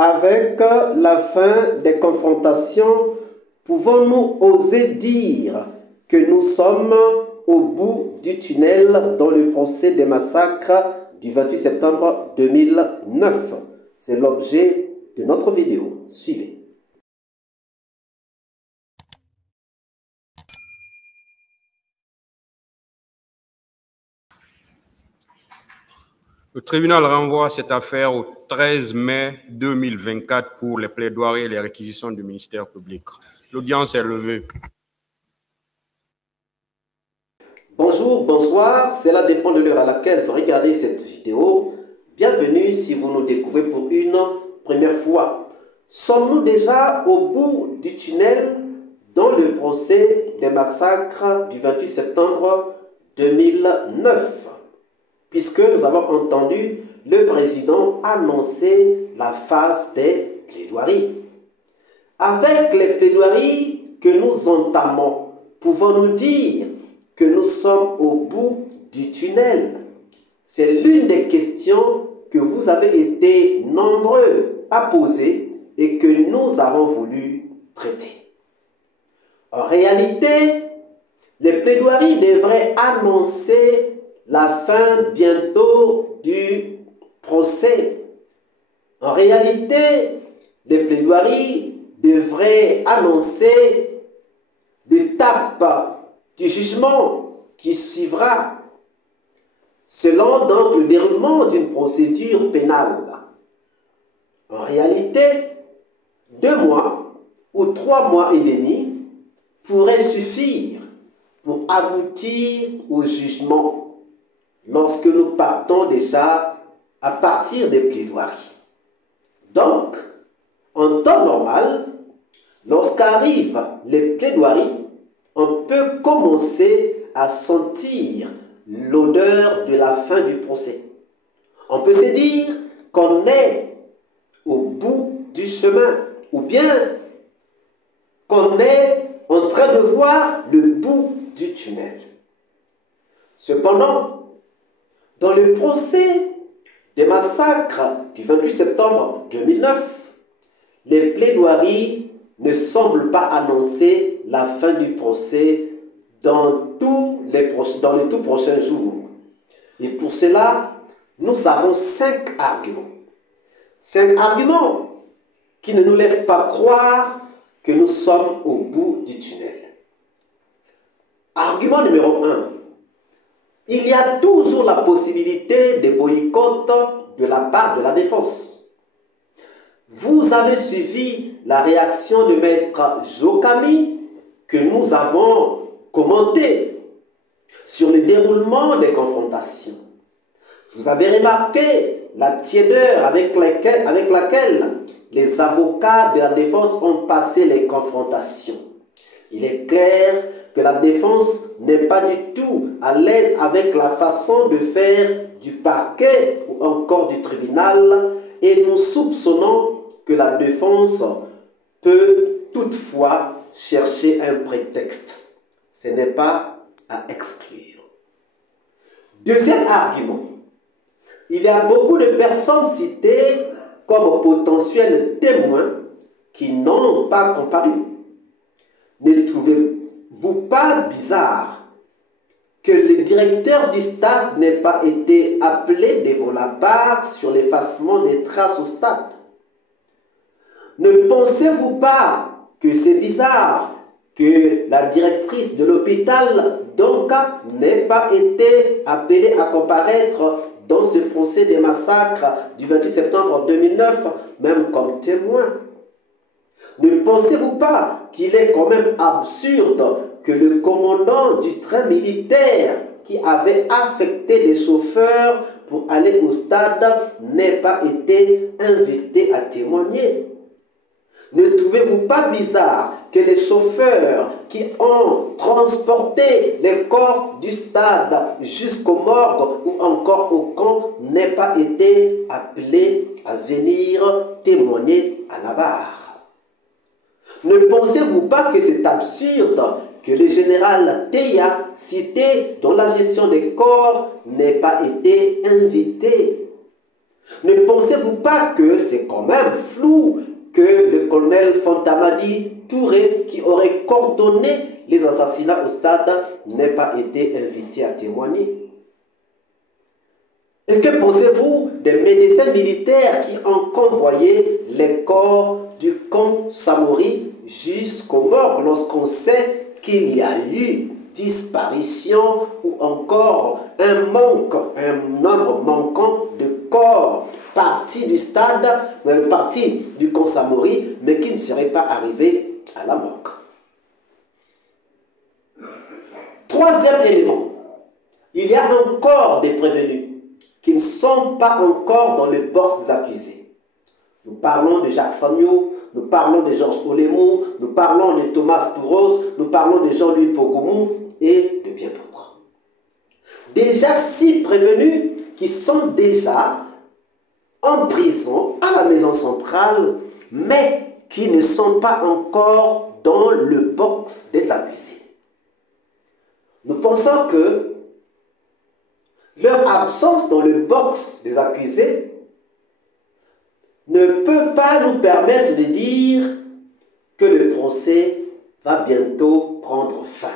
Avec la fin des confrontations, pouvons-nous oser dire que nous sommes au bout du tunnel dans le procès des massacres du 28 septembre 2009? C'est l'objet de notre vidéo. Suivez. Le tribunal renvoie cette affaire au 13 mai 2024 pour les plaidoiries et les réquisitions du ministère public. L'audience est levée. Bonjour, bonsoir, cela dépend de l'heure à laquelle vous regardez cette vidéo. Bienvenue si vous nous découvrez pour une première fois. Sommes-nous déjà au bout du tunnel dans le procès des massacres du 28 septembre 2009? Puisque nous avons entendu le président annoncer la phase des plaidoiries. Avec les plaidoiries que nous entamons, pouvons-nous dire que nous sommes au bout du tunnel? C'est l'une des questions que vous avez été nombreux à poser et que nous avons voulu traiter. En réalité, les plaidoiries devraient annoncer la fin bientôt du procès. En réalité, les plaidoiries devraient annoncer l'étape du jugement qui suivra, selon donc le déroulement d'une procédure pénale. En réalité, 2 mois ou 3 mois et demi pourraient suffire pour aboutir au jugement lorsque nous partons déjà à partir des plaidoiries. Donc, en temps normal, lorsqu'arrivent les plaidoiries, on peut commencer à sentir l'odeur de la fin du procès. On peut se dire qu'on est au bout du chemin, ou bien qu'on est en train de voir le bout du tunnel. Cependant, dans le procès des massacres du 28 septembre 2009, les plaidoiries ne semblent pas annoncer la fin du procès dans les tout prochains jours. Et pour cela, nous avons 5 arguments. 5 arguments qui ne nous laissent pas croire que nous sommes au bout du tunnel. Argument numéro 1. Il y a toujours la possibilité de boycott de la part de la défense. Vous avez suivi la réaction de Maître Jokami que nous avons commentée sur le déroulement des confrontations. Vous avez remarqué la tiédeur avec laquelle les avocats de la défense ont passé les confrontations. Il est clair que la défense n'est pas du tout à l'aise avec la façon de faire du parquet ou encore du tribunal et nous soupçonnons que la défense peut toutefois chercher un prétexte. Ce n'est pas à exclure. Deuxième argument. Il y a beaucoup de personnes citées comme potentiels témoins qui n'ont pas comparu. Ne trouvez-vous pas bizarre que le directeur du stade n'ait pas été appelé devant la barre sur l'effacement des traces au stade? Ne pensez-vous pas que c'est bizarre que la directrice de l'hôpital Donka n'ait pas été appelée à comparaître dans ce procès des massacres du 28 septembre 2009, même comme témoin? Ne pensez-vous pas qu'il est quand même absurde que le commandant du train militaire qui avait affecté des chauffeurs pour aller au stade n'ait pas été invité à témoigner? Ne trouvez-vous pas bizarre que les chauffeurs qui ont transporté les corps du stade jusqu'au morgue ou encore au camp n'aient pas été appelés à venir témoigner à la barre? Ne pensez-vous pas que c'est absurde que le général Teya, cité dans la gestion des corps, n'ait pas été invité? Ne pensez-vous pas que c'est quand même flou que le colonel Fontamadi Touré, qui aurait coordonné les assassinats au stade, n'ait pas été invité à témoigner? Et que pensez-vous des médecins militaires qui ont convoyé les corps du camp Samori jusqu'aux morgues lorsqu'on sait qu'il y a eu disparition ou encore un nombre manquant de corps partis du stade, partis du camp Samori, mais qui ne seraient pas arrivés à la morgue? Troisième élément, il y a encore des prévenus qui ne sont pas encore dans le box des accusés. Nous parlons de Jacques Sagno, nous parlons de Georges Olemou, nous parlons de Thomas Touros, nous parlons de Jean-Louis Pogoumou et de bien d'autres. Déjà 6 prévenus qui sont déjà en prison à la maison centrale, mais qui ne sont pas encore dans le box des accusés. Nous pensons que leur absence dans le box des accusés ne peut pas nous permettre de dire que le procès va bientôt prendre fin.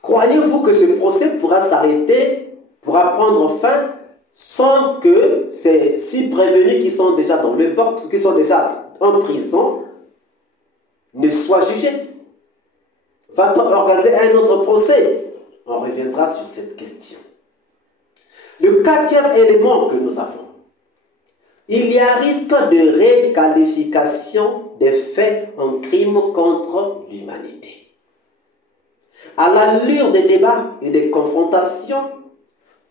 Croyez-vous que ce procès pourra s'arrêter, pourra prendre fin sans que ces 6 prévenus qui sont déjà dans le box, qui sont déjà en prison, ne soient jugés? Va-t-on organiser un autre procès? On reviendra sur cette question. Le 4e élément que nous avons, il y a risque de réqualification des faits en crime contre l'humanité. À l'allure des débats et des confrontations,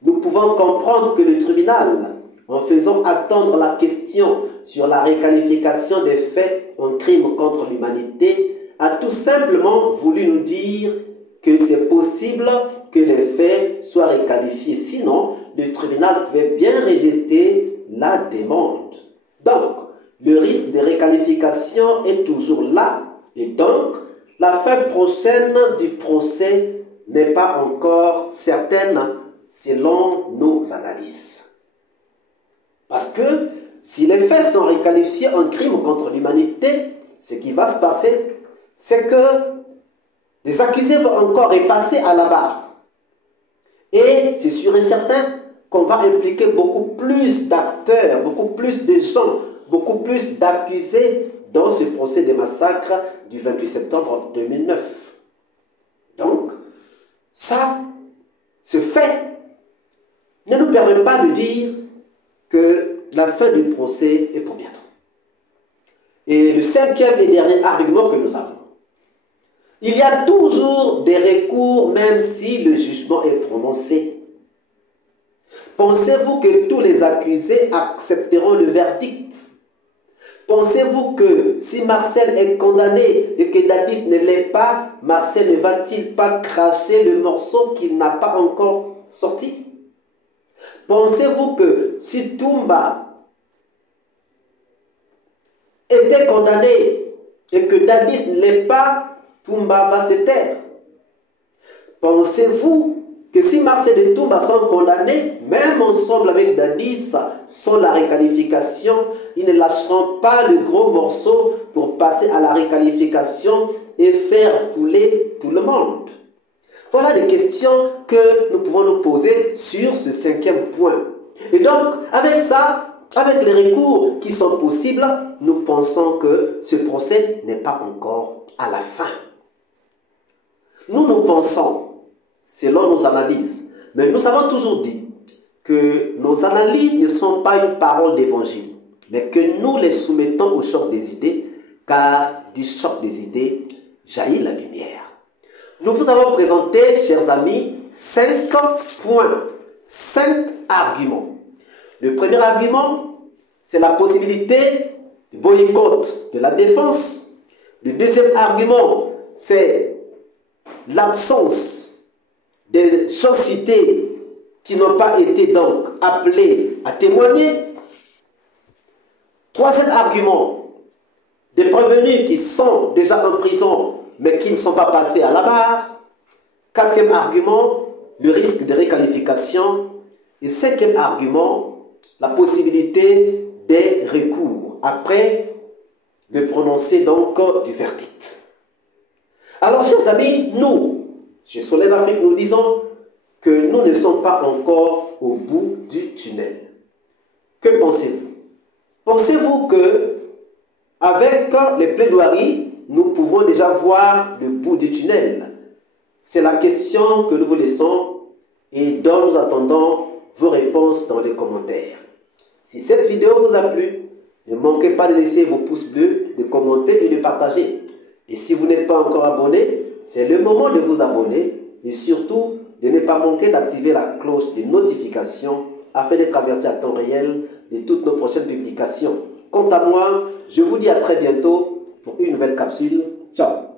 nous pouvons comprendre que le tribunal, en faisant attendre la question sur la réqualification des faits en crime contre l'humanité, a tout simplement voulu nous dire que c'est possible que les faits soient réqualifiés. Sinon, le tribunal pouvait bien rejeter la demande. Donc, le risque de réqualification est toujours là. Et donc, la fin prochaine du procès n'est pas encore certaine selon nos analyses. Parce que si les faits sont réqualifiés en crime contre l'humanité, ce qui va se passer, c'est que les accusés vont encore repasser à la barre. Et c'est sûr et certain qu'on va impliquer beaucoup plus d'acteurs, beaucoup plus de gens, beaucoup plus d'accusés dans ce procès de massacre du 28 septembre 2009. Donc, ça, ce fait ne nous permet pas de dire que la fin du procès est pour bientôt. Et le 5e et dernier argument que nous avons, il y a toujours des recours même si le jugement est prononcé. Pensez-vous que tous les accusés accepteront le verdict? Pensez-vous que si Marcel est condamné et que Dadis ne l'est pas, Marcel ne va-t-il pas cracher le morceau qu'il n'a pas encore sorti? Pensez-vous que si Toumba était condamné et que Dadis ne l'est pas, Toumba va se taire? Pensez-vous que si Marcel et Toumba sont condamnés, même ensemble avec Dadis, sans la réqualification, ils ne lâcheront pas le gros morceau pour passer à la réqualification et faire couler tout le monde? Voilà des questions que nous pouvons nous poser sur ce 5e point. Et donc, avec ça, avec les recours qui sont possibles, nous pensons que ce procès n'est pas encore à la fin. Nous pensons, selon nos analyses, mais nous avons toujours dit que nos analyses ne sont pas une parole d'évangile, mais que nous les soumettons au choc des idées, car du choc des idées jaillit la lumière. Nous vous avons présenté, chers amis, 5 points, 5 arguments. Le premier argument, c'est la possibilité de boycott de la défense. Le deuxième argument, c'est l'absence des gens cités qui n'ont pas été donc appelés à témoigner. Troisième argument, des prévenus qui sont déjà en prison mais qui ne sont pas passés à la barre. Quatrième argument, le risque de réqualification. Et cinquième argument, la possibilité des recours après le prononcé donc du verdict. Alors, chers amis, nous, chez Solène Afrique, nous disons que nous ne sommes pas encore au bout du tunnel. Que pensez-vous? Pensez-vous que avec les plaidoiries, nous pouvons déjà voir le bout du tunnel? C'est la question que nous vous laissons et dont nous attendons vos réponses dans les commentaires. Si cette vidéo vous a plu, ne manquez pas de laisser vos pouces bleus, de commenter et de partager. Et si vous n'êtes pas encore abonné, c'est le moment de vous abonner et surtout de ne pas manquer d'activer la cloche de notification afin d'être averti à temps réel de toutes nos prochaines publications. Quant à moi, je vous dis à très bientôt pour une nouvelle capsule. Ciao!